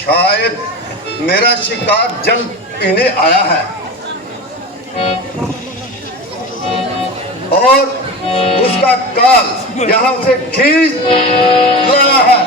शायद मेरा शिकार जल्द इन्हें आया है और उसका काल यहाँ से खींच लाया है।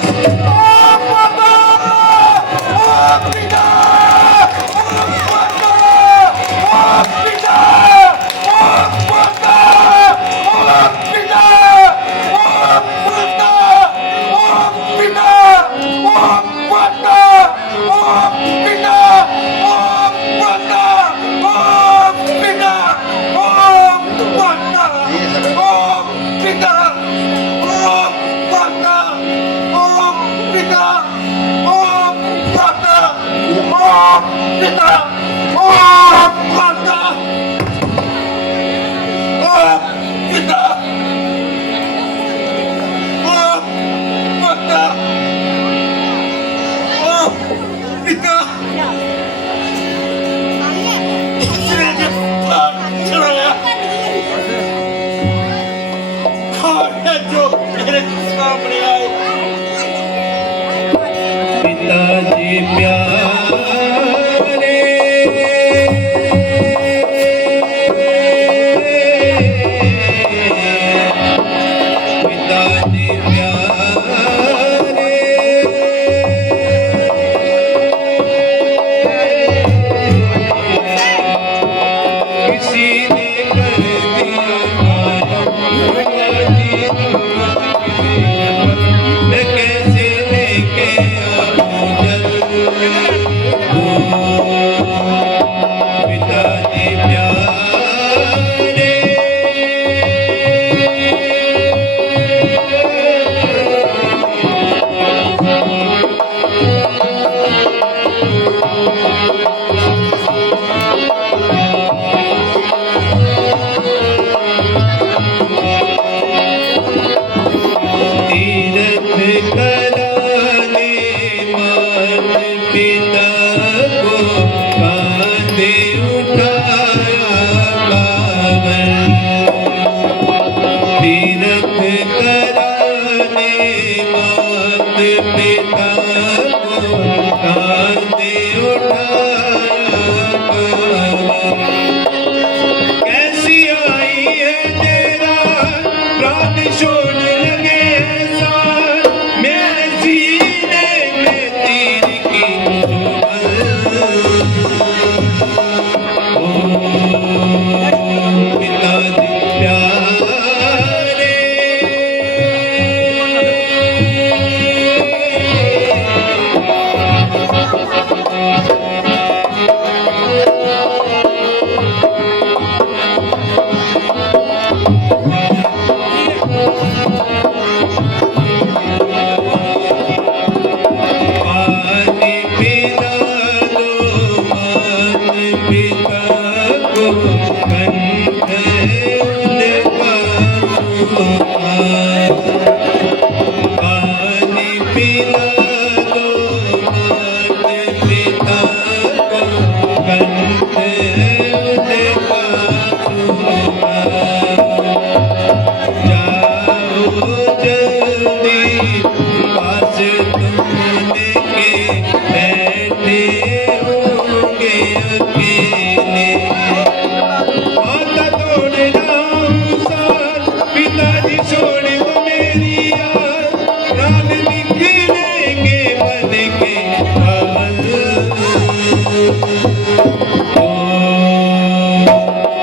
पिताजी प्यारे पिताजी प्यारे किसी ने कर दिया मैं कैसे लेके पिताजी प्यारे तीरथ कराने मात पिता को कांधे उठाया कावन तीरथ कराने मात पिता को कांधे उठाया कावन कैसी आई है तेरा प्राण छोड़ लगे ऐसा मेरे सीने में तीर की पिताजी प्यारे पानी पिला दो मात पिता को कंठ उनका पानी पिला दो मात पिता को कंठ उनका जाओ जल्दी पास तुमने के बैठे होंगे अकेले माता तोड़े नाम साथ पिताजी छोड़े वो मेरी याद प्राण निकलेंगे मन के हाल ओ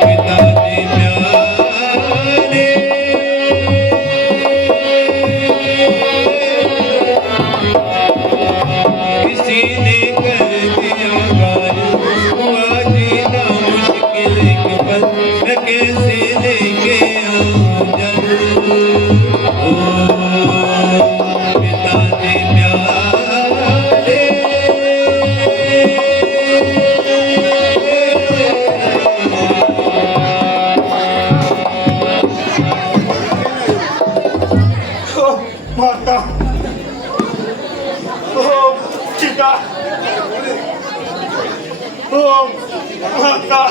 पिताजी प्यारे किसी ने कर दिया गायल हुआ जीना मुश्किल एक पल मैं कैसे लेके आऊं जल ओ पिताजी प्यारे माता पिता माता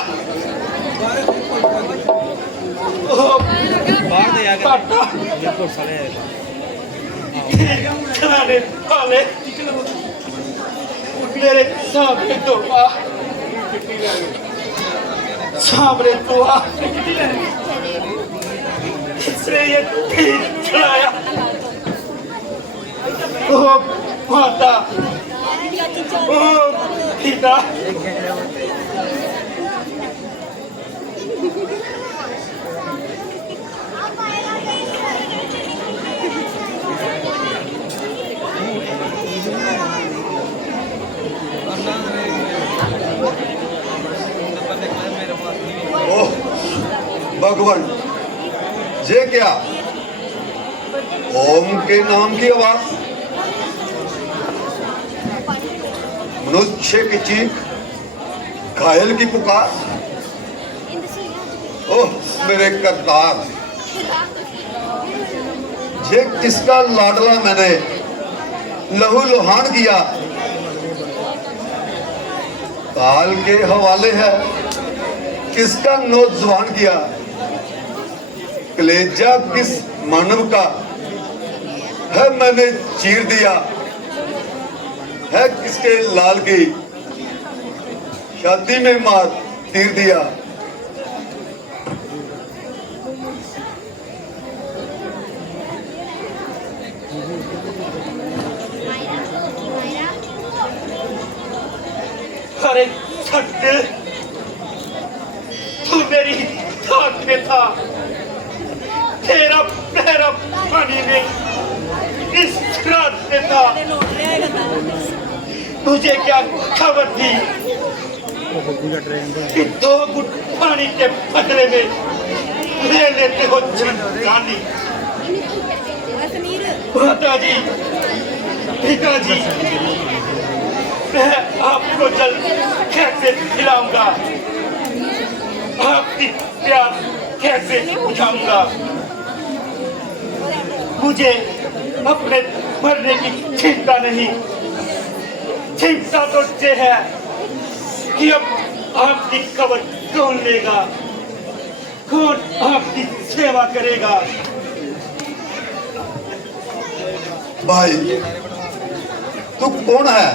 मेरे सामने तो आ, सामने तो आ, इसने ये तीर चलाया। ओ माता, ओ पिता, ओह भगवान, ये क्या? ओम के नाम की आवाज, मनुष्य की चीख, घायल की पुकार। ओह मेरे करतार, ये किसका लाडला मैंने लहू लुहान किया? काल के हवाले है, किसका नौजवान किया? कलेजा किस मानव का है मैंने चीर दिया? है किसके लाल की छाती में मार तीर दिया? अरे छड्डे, तू मेरी थाक में था, तेरा पैरा पानी में इस रात में था। मुझे क्या खबर थी कि 2 घुट पानी के बदले में ले लेते हो जिंदगानी। माताजी, पिताजी, मैं आपको जल कैसे खिलाऊंगा? आपकी प्यास कैसे बुझाऊंगा? मुझे अपने मरने की चिंता नहीं, चिंता तो ये है कि अब आपकी कब्र कौन लेगा, कौन आपकी सेवा करेगा? भाई तू कौन है?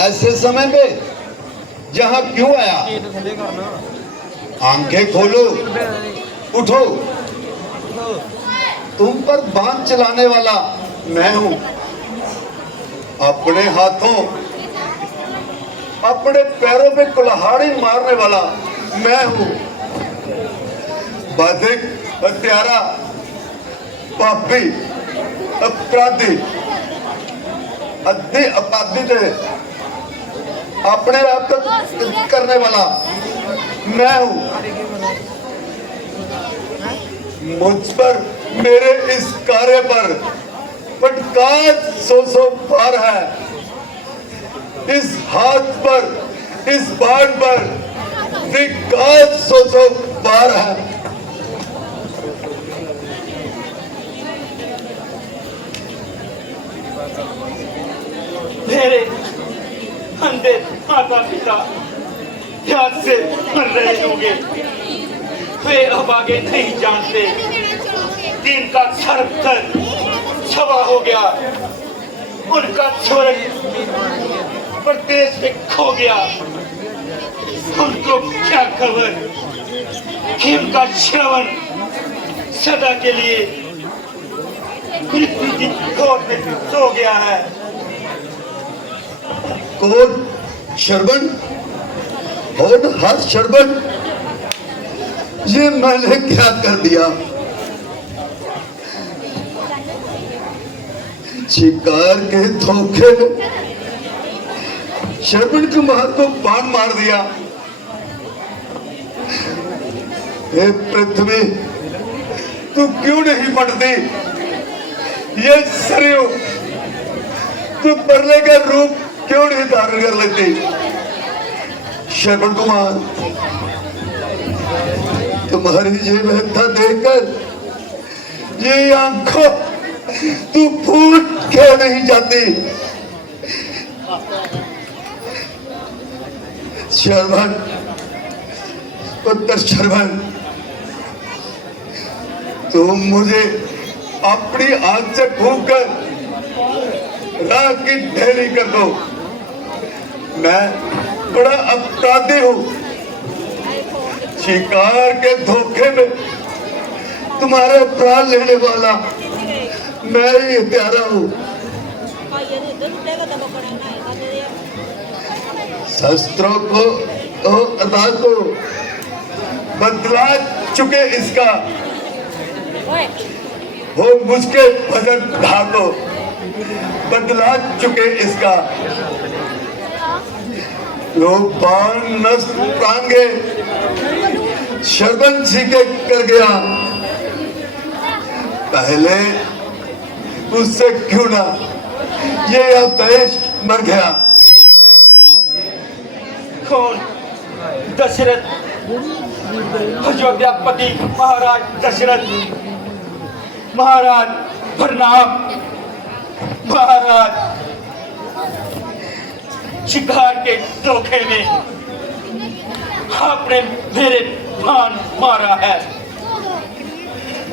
ऐसे समय पे यहाँ क्यों आया? आंखें खोलो, उठो। तुम पर बांध चलाने वाला मैं हूं, अपने हाथों अपने पैरों पे कुल्हाड़ी मारने वाला मैं हूं। बाधिक, हत्यारा, पापी, अपराधी, अति अपाधित अपने आप को करने वाला मैं हूं। मुझ पर, मेरे इस कार्य पर फटकार 100 बार है। इस हाथ पर, इस बाण पर विकास 100 बार है। मेरे अंधे माता पिता याद से मर रहे होंगे, वे अब आगे नहीं जानते। दिन का सरतर छवा हो गया, उनका स्वर्ग प्रदेश में खो गया। उनको क्या खबर कि उनका श्रवण सदा के लिए मृत्यु की गोद में सो गया है। कौन शरबन? कौन हाथ शरबन? ये मैंने क्या कर दिया? शिकार के धोखे में शरबन के महल को बाण मार दिया। हे पृथ्वी, तू क्यों नहीं पड़ती? ये सरयू, तू परले का रूप क्यों नहीं धारण कर लेती? श्रवण कुमार, तुम्हारी ये व्यथा देखकर ये आंखों तू फूट क्यों नहीं जाती? श्रवण, पुत्र श्रवण, तुम मुझे अपनी आंख से घूम कर राह की ढेरी कर दो। मैं बड़ा अपराधी हूँ, शिकार के धोखे में तुम्हारे प्राण लेने वाला मैं ही हत्यारा हूँ। शस्त्रों को और अदा को बदला चुके इसका, हो मुझके भजन ढाको बदला चुके इसका। लोग बाण नष्ट प्रांगे शर्बन के कर गया, पहले उससे क्यों ना ये अवतेश मर गया। कौन? दशरथ, अयोध्यापति महाराज दशरथ। महाराज प्रणाम। महाराज, शिकार के धोखे में आपने मेरे प्राण मारा है,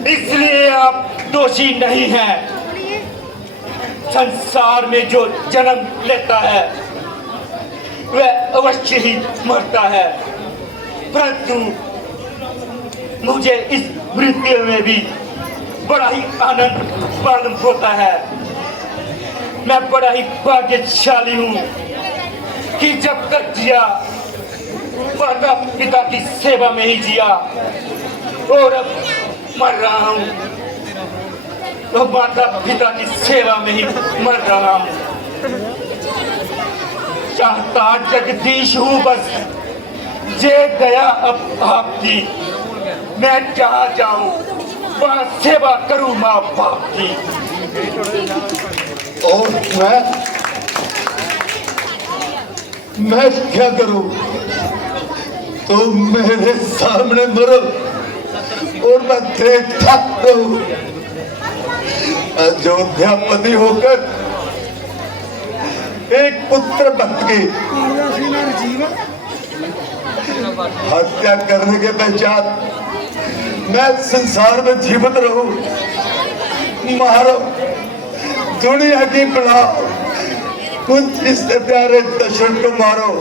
इसलिए आप दोषी नहीं हैं। संसार में जो जन्म लेता है वह अवश्य ही मरता है, परंतु मुझे इस मृत्यु में भी बड़ा ही आनंद मालूम होता है। मैं बड़ा ही भाग्यशाली हूँ कि जब तक जिया माता पिता की सेवा में ही जिया, और अब मर रहा हूँ तो माता पिता की सेवा में ही मर रहा हूँ। चाहता जगदीश हूँ बस जे दया अब आपकी, मैं जहाँ जाऊँ वहाँ सेवा करूँ माँ बाप की। और मैं क्या करूं? तुम मेरे सामने मरो और मैं देखता रहूं। अयोध्यापति होकर एक पुत्र भक्ति हत्या करने के पश्चात मैं संसार में जीवित रहूं। मारो, दुनिया की बढ़ाओ, कुछ इससे प्यारे दशरथ को मारो।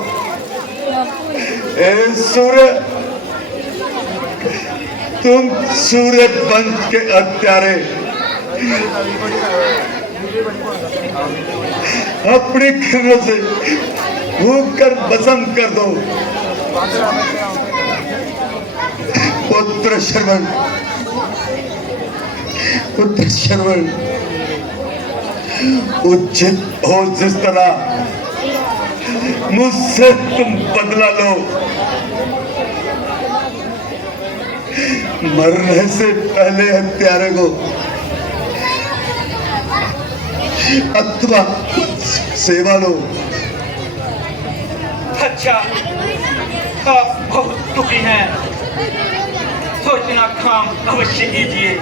ए सूर्य, तुम सूर्य वंश के हत्यारे अपनी किरणों से भूख कर भस्म कर दो। पुत्र श्रवण, पुत्र श्रवण, उचित हो जिस तरह मुझसे तुम बदला लो। मरने से पहले हत्यारे को अथवा सेवा लो। अच्छा, आप बहुत दुखी हैं, तो इतना काम अवश्य कीजिए।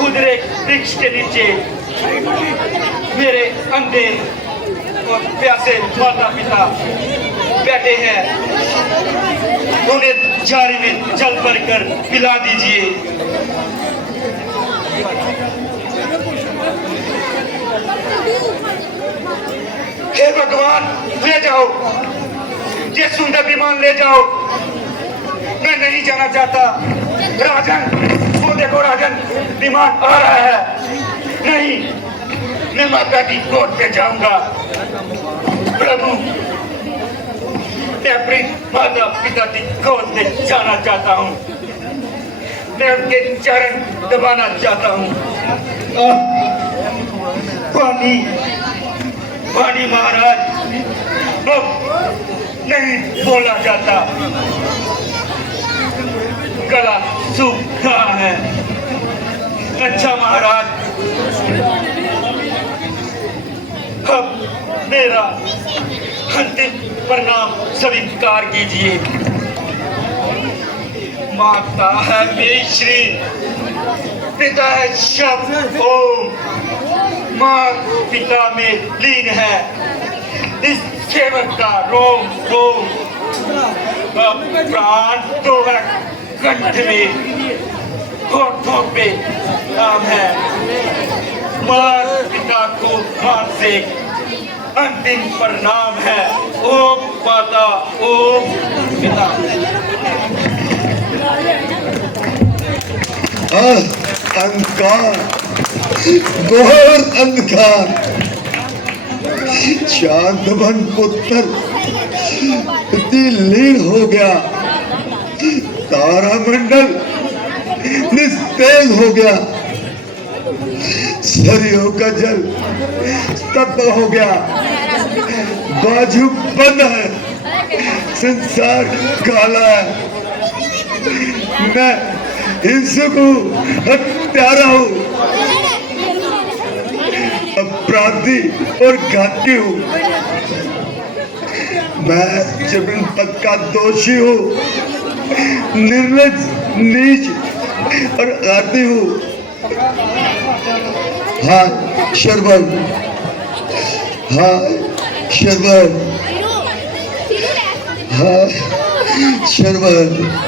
उधर एक वृक्ष के नीचे मेरे अंधे और प्यासे माता पिता बैठे हैं, उन्हें जारी में जल भरकर पिला दीजिए। हे भगवान, ले जाओ, ये सुंदर विमान ले जाओ। मैं नहीं जाना चाहता। राजन, वो देखो राजन, विमान आ रहा है। नहीं, मैं माता की गोद पे जाऊंगा। प्रभु, मैं अपनी माता पिता की गोद में जाना चाहता हूँ। मैं उनके चरण दबाना चाहता हूँ। पानी, पानी महाराज, नहीं बोला जाता, गला सूख रहा है। अच्छा महाराज, अब मेरा अंतिम प्रणाम स्वीकार कीजिए। माता है मेरी श्री, पिता है शब्द ओम, माँ पिता में लीन है इस सेवक का रोम रोम। प्राण तो है कंठ में, होठों पे नाम है। माता पिता को मान से अंतिम प्रणाम है। ओम माता ओम पिता। अंधकार, घोर अंधकार, चांदवन पुत्र लीन हो गया, तारामंडल निस्तेज हो गया, सरयू का जल स्तब्ध हो गया, बाजू बंद है, संसार काला है। मैं हिंसक हूँ, हत्यारा हूँ, अपराधी और घाती हूँ। मैं जमीन पद का दोषी हूँ, निर्लज, नीच और घाती हूँ। हाँ शर्मन, हाँ शर्मन, हाँ शर्मन।